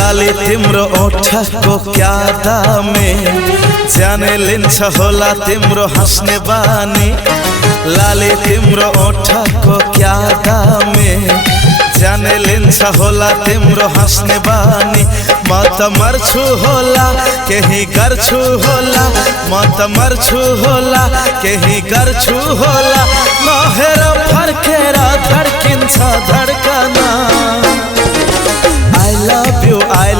लाली तिम्रो ओठको क्या दामी, जाने लिन्छ होला तिम्रो हाँस्ने बानी। लाली तिम्रो ओठको क्या दामी, जाने लिन्छ होला तिम्रो हाँस्ने बानी। म त मर्छु होला केही गर्छु होला, म त मर्छु होला केही गर्छु होला। नहेर फर्केर धड्किन्छ धड्कना। I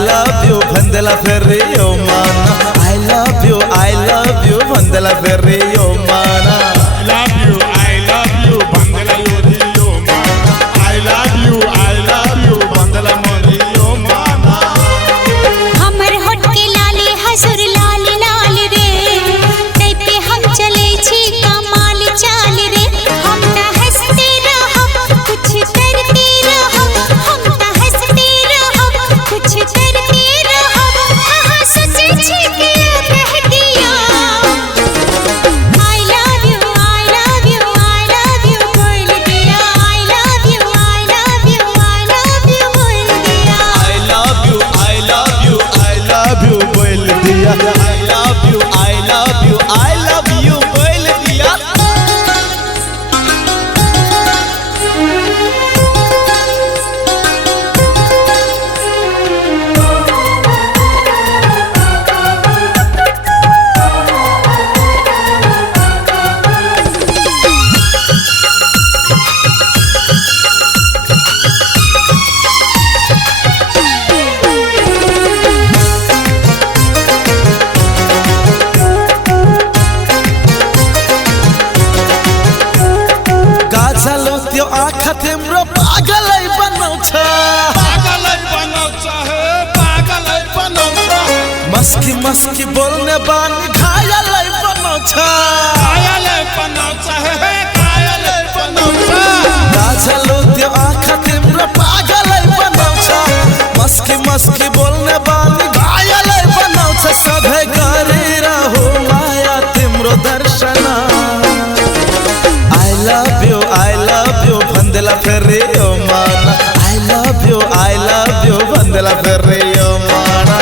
love you भन्देला फेरि यो माना। I love you भन्देला फेरि यो माना। I love you भन्देला यो माना। I love you भन्देला मोरी यो माना। हमर होठ के लाली हसुर लाल लाल रे, तै पे हम चले छी कमाल चाल रे। हम त हंसते रहब कुछ करते रहब, हम त हंसते रहब कुछ करते रहब। हाँ सोचे छी के कह दिया। I love you बोल दिया। I love you बोल दिया। I love you बोल दिया। I love you बोल दिया। गाछलो त्यो आँखा तिम्रो पागलै बनाउँछ। मस्की मस्की बोल्ने बानी घायलै बनाउँछ। गाछलो त्यो आँखा तिम्रो पागलै बनाउँछ। मस्की मस्की बोल्ने बानी घायलै बनाउँछ। सधैँ गरिरहु माया तिम्रो दर्शन। I love you भन्देला फेरि यो माना। I love you भन्देला फेरि यो माना।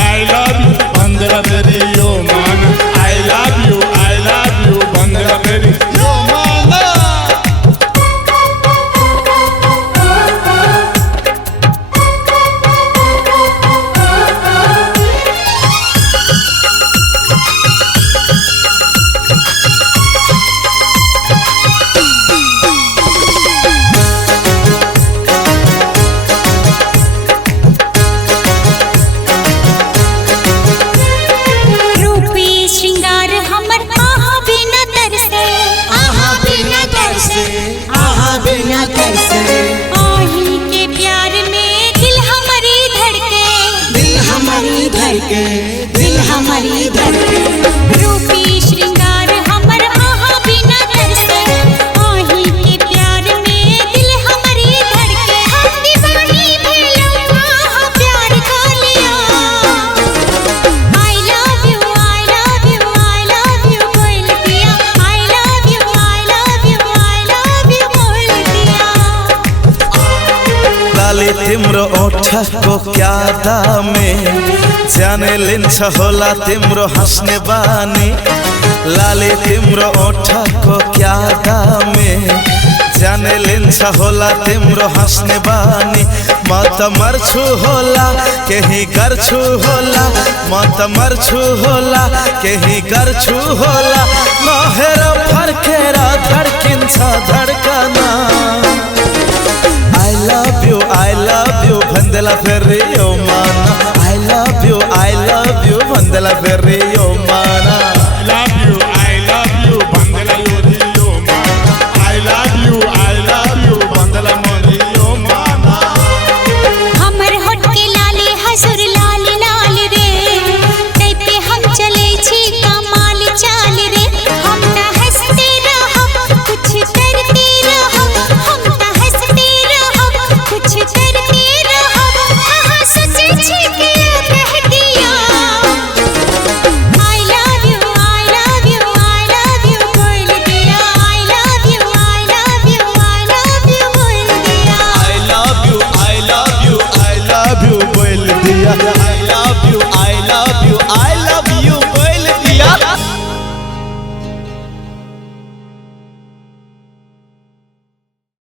I love you भन्देला फेरि यो माना। I love you भन्देला फेरि यो माना। रूपी श्रृंगार हमर आहा बिना तरसे, आहा बिना तरसे, आहा बिना तरसे। आही के प्यार में दिल हमारी धड़के, दिल हमारी धड़के, दिल हमारी धड़के। रूपी श्रृंगार हमर आहा बिना तरसे, आही के प्यार में दिल हमारी धड़के। हम दीवानी भेलौ आहा प्यार का लिया। I love you बोल दिया। I love you बोल दिया। लाली तिम्रो ओठको क्या दामी, जाने लिन्छ होला तिम्रो हाँस्ने बानी। लाली तिम्रो ओठको क्या दामी, जाने लिन्छ होला तिम्रो हाँस्ने बानी। म त मर्छु होला केही गर्छु होला, म त मर्छु होला केही गर्छु होला। नहेर फर्केर धड्किन्छ धड्कना। la ferry, oh man. I love you, Vandela Ferry.